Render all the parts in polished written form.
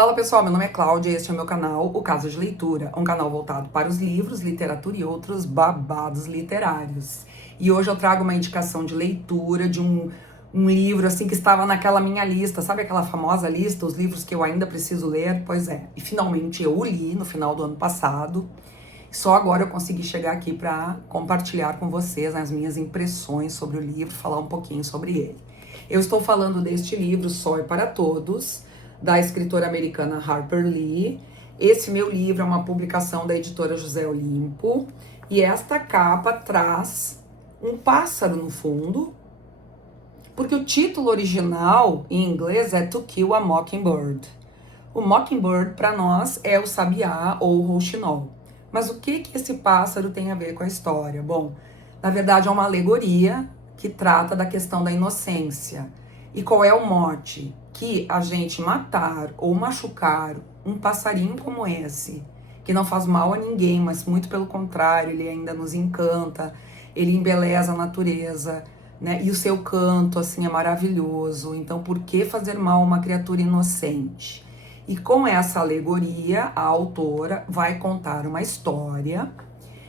Fala pessoal, meu nome é Cláudia e este é o meu canal, o Casa de Leitura, um canal voltado para os livros, literatura e outros babados literários. E hoje eu trago uma indicação de leitura de um livro assim que estava naquela minha lista, sabe aquela famosa lista, os livros que eu ainda preciso ler? Pois é, e finalmente eu o li no final do ano passado. Só agora eu consegui chegar aqui para compartilhar com vocês as minhas impressões sobre o livro, falar um pouquinho sobre ele. Eu estou falando deste livro, Sol é para Todos, da escritora americana Harper Lee. Esse meu livro é uma publicação da editora José Olimpo e esta capa traz um pássaro no fundo, porque o título original em inglês é To Kill a Mockingbird. O Mockingbird para nós é o sabiá ou o rouxinol. Mas o que esse pássaro tem a ver com a história? Bom, na verdade é uma alegoria que trata da questão da inocência. E qual é o mote? Que a gente matar ou machucar um passarinho como esse, que não faz mal a ninguém, mas muito pelo contrário, ele ainda nos encanta, ele embeleza a natureza, né? E o seu canto, assim, é maravilhoso. Então, por que fazer mal a uma criatura inocente? E com essa alegoria, a autora vai contar uma história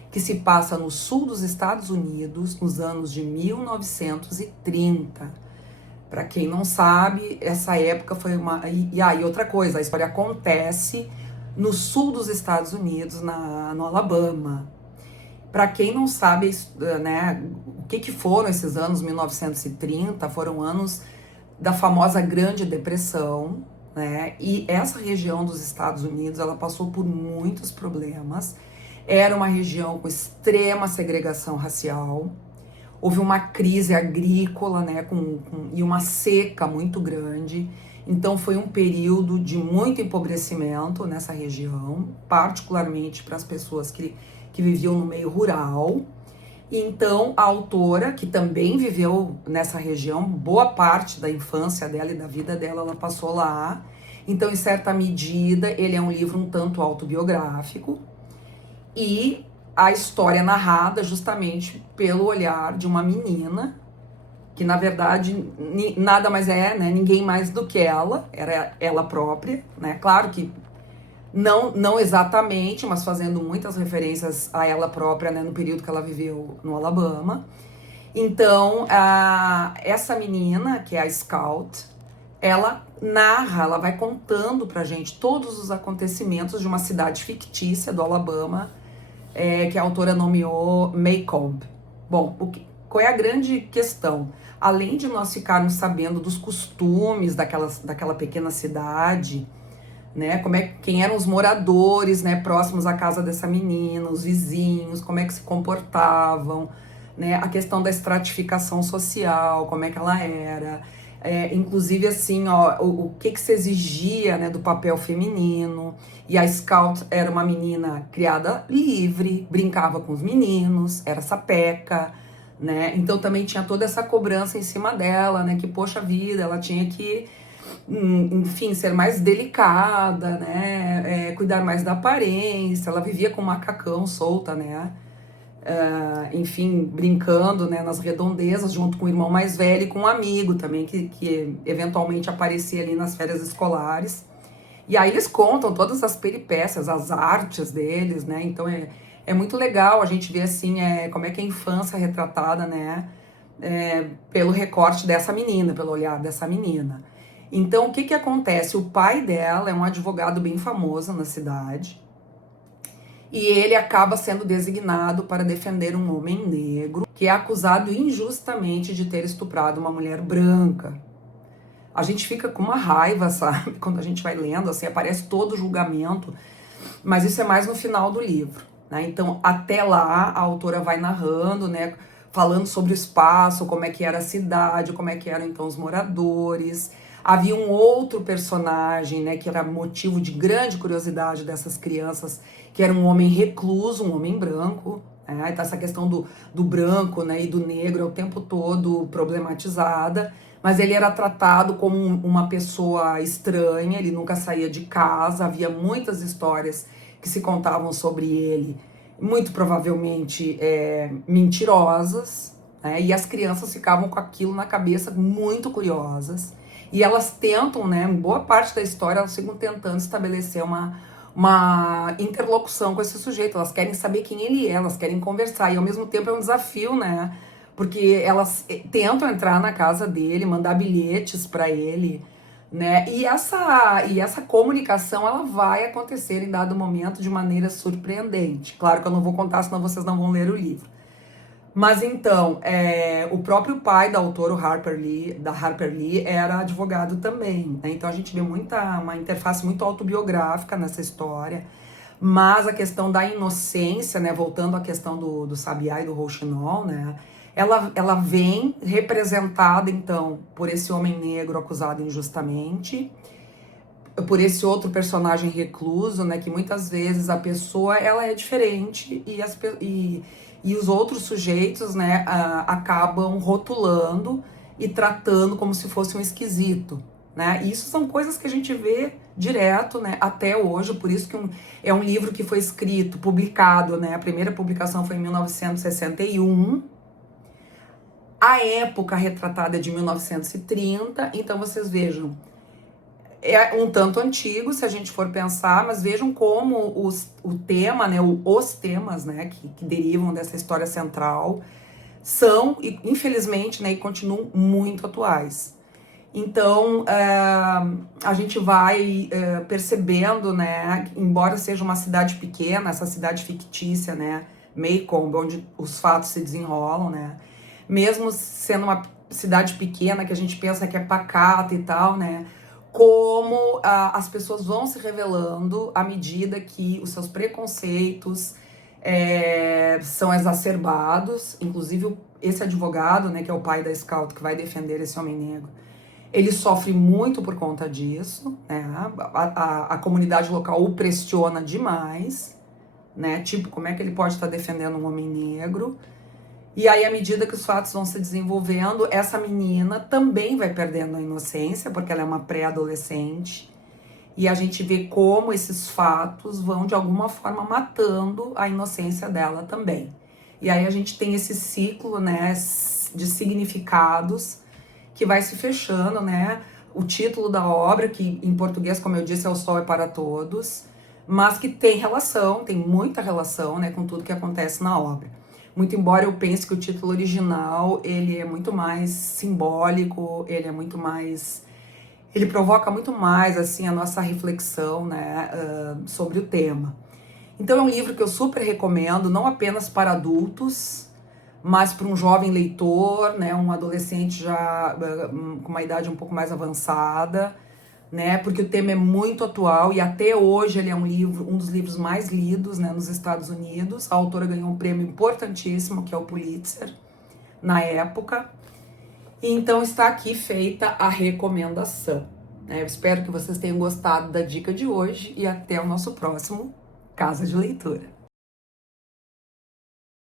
que se passa no sul dos Estados Unidos, nos anos de 1930. Para quem não sabe, essa época foi uma... E outra coisa, a história acontece no sul dos Estados Unidos, no Alabama. Para quem não sabe, né, o que foram esses anos 1930, foram anos da famosa Grande Depressão, né? E essa região dos Estados Unidos, ela passou por muitos problemas. Era uma região com extrema segregação racial. Houve uma crise agrícola, né, e uma seca muito grande. Então foi um período de muito empobrecimento nessa região, particularmente para as pessoas que viviam no meio rural. Então a autora, que também viveu nessa região, boa parte da infância dela e da vida dela, ela passou lá. Então, em certa medida, ele é um livro um tanto autobiográfico. E a história é narrada justamente pelo olhar de uma menina, que na verdade nada mais é, né, ninguém mais do que ela, era ela própria, né? Claro que não exatamente, mas fazendo muitas referências a ela própria, né, no período que ela viveu no Alabama. Então, essa menina, que é a Scout, ela narra, ela vai contando pra gente todos os acontecimentos de uma cidade fictícia do Alabama, que a autora nomeou Maycomb. Bom, qual é a grande questão? Além de nós ficarmos sabendo dos costumes daquela pequena cidade, né, quem eram os moradores, né, próximos à casa dessa menina, os vizinhos, como é que se comportavam, né, a questão da estratificação social, como é que ela era, inclusive assim, ó, o que se exigia, né, do papel feminino. E a Scout era uma menina criada livre, brincava com os meninos, era sapeca, né, então também tinha toda essa cobrança em cima dela, né, que poxa vida, ela tinha que, enfim, ser mais delicada, né, cuidar mais da aparência. Ela vivia com um macacão solta, né, enfim, brincando, né, nas redondezas, junto com o irmão mais velho e com um amigo também, que eventualmente aparecia ali nas férias escolares. E aí eles contam todas as peripécias, as artes deles, né, então é muito legal a gente ver, assim, como é que a infância é retratada, né, pelo recorte dessa menina, pelo olhar dessa menina. Então, o que acontece? O pai dela é um advogado bem famoso na cidade, e ele acaba sendo designado para defender um homem negro que é acusado injustamente de ter estuprado uma mulher branca. A gente fica com uma raiva, sabe? Quando a gente vai lendo, assim, aparece todo o julgamento, mas isso é mais no final do livro, né? Então, até lá, a autora vai narrando, né? Falando sobre o espaço, como é que era a cidade, como é que eram, então, os moradores. Havia um outro personagem, né, que era motivo de grande curiosidade dessas crianças, que era um homem recluso, um homem branco, né? Então essa questão do branco, né, e do negro é o tempo todo problematizada, mas ele era tratado como uma pessoa estranha, ele nunca saía de casa, havia muitas histórias que se contavam sobre ele, muito provavelmente mentirosas, né? E as crianças ficavam com aquilo na cabeça, muito curiosas. E elas tentam, né, em boa parte da história, elas ficam tentando estabelecer uma interlocução com esse sujeito. Elas querem saber quem ele é, elas querem conversar. E ao mesmo tempo é um desafio, né? Porque elas tentam entrar na casa dele, mandar bilhetes para ele, né? E essa comunicação, ela vai acontecer em dado momento de maneira surpreendente. Claro que eu não vou contar, senão vocês não vão ler o livro. Mas então, o próprio pai da autora, o Harper Lee, era advogado também, né? Então a gente vê uma interface muito autobiográfica nessa história. Mas a questão da inocência, né? Voltando à questão do Sabiá e do Rouxinol, né? Ela vem representada, então, por esse homem negro acusado injustamente, por esse outro personagem recluso, né, que muitas vezes a pessoa ela é diferente e os outros sujeitos, né, acabam rotulando e tratando como se fosse um esquisito, né? E isso são coisas que a gente vê direto, né, até hoje. Por isso que é um livro que foi escrito, publicado, né? A primeira publicação foi em 1961. A época retratada é de 1930, então vocês vejam, é um tanto antigo, se a gente for pensar, mas vejam como o tema, né, os temas, né, que derivam dessa história central são, infelizmente, né, e continuam muito atuais. Então, a gente vai percebendo, né, embora seja uma cidade pequena, essa cidade fictícia, né, Maycomb, onde os fatos se desenrolam, né, mesmo sendo uma cidade pequena, que a gente pensa que é pacata e tal, né, como as pessoas vão se revelando à medida que os seus preconceitos são exacerbados. Inclusive, esse advogado, né, que é o pai da Scout, que vai defender esse homem negro, ele sofre muito por conta disso, né? A comunidade local o pressiona demais, né? Tipo, como é que ele pode estar defendendo um homem negro? E aí, à medida que os fatos vão se desenvolvendo, essa menina também vai perdendo a inocência, porque ela é uma pré-adolescente. E a gente vê como esses fatos vão, de alguma forma, matando a inocência dela também. E aí a gente tem esse ciclo, né, de significados que vai se fechando, né? O título da obra, que em português, como eu disse, é O Sol é para Todos, mas que tem relação, tem muita relação, né, com tudo que acontece na obra. Muito embora eu pense que o título original, ele é muito mais simbólico, ele provoca muito mais, assim, a nossa reflexão, né, sobre o tema. Então é um livro que eu super recomendo, não apenas para adultos, mas para um jovem leitor, né, um adolescente já com uma idade um pouco mais avançada, né, porque o tema é muito atual e até hoje ele é um dos livros mais lidos, né, nos Estados Unidos. A autora ganhou um prêmio importantíssimo, que é o Pulitzer, na época. E então está aqui feita a recomendação, né? Eu espero que vocês tenham gostado da dica de hoje e até o nosso próximo Casa de Leitura.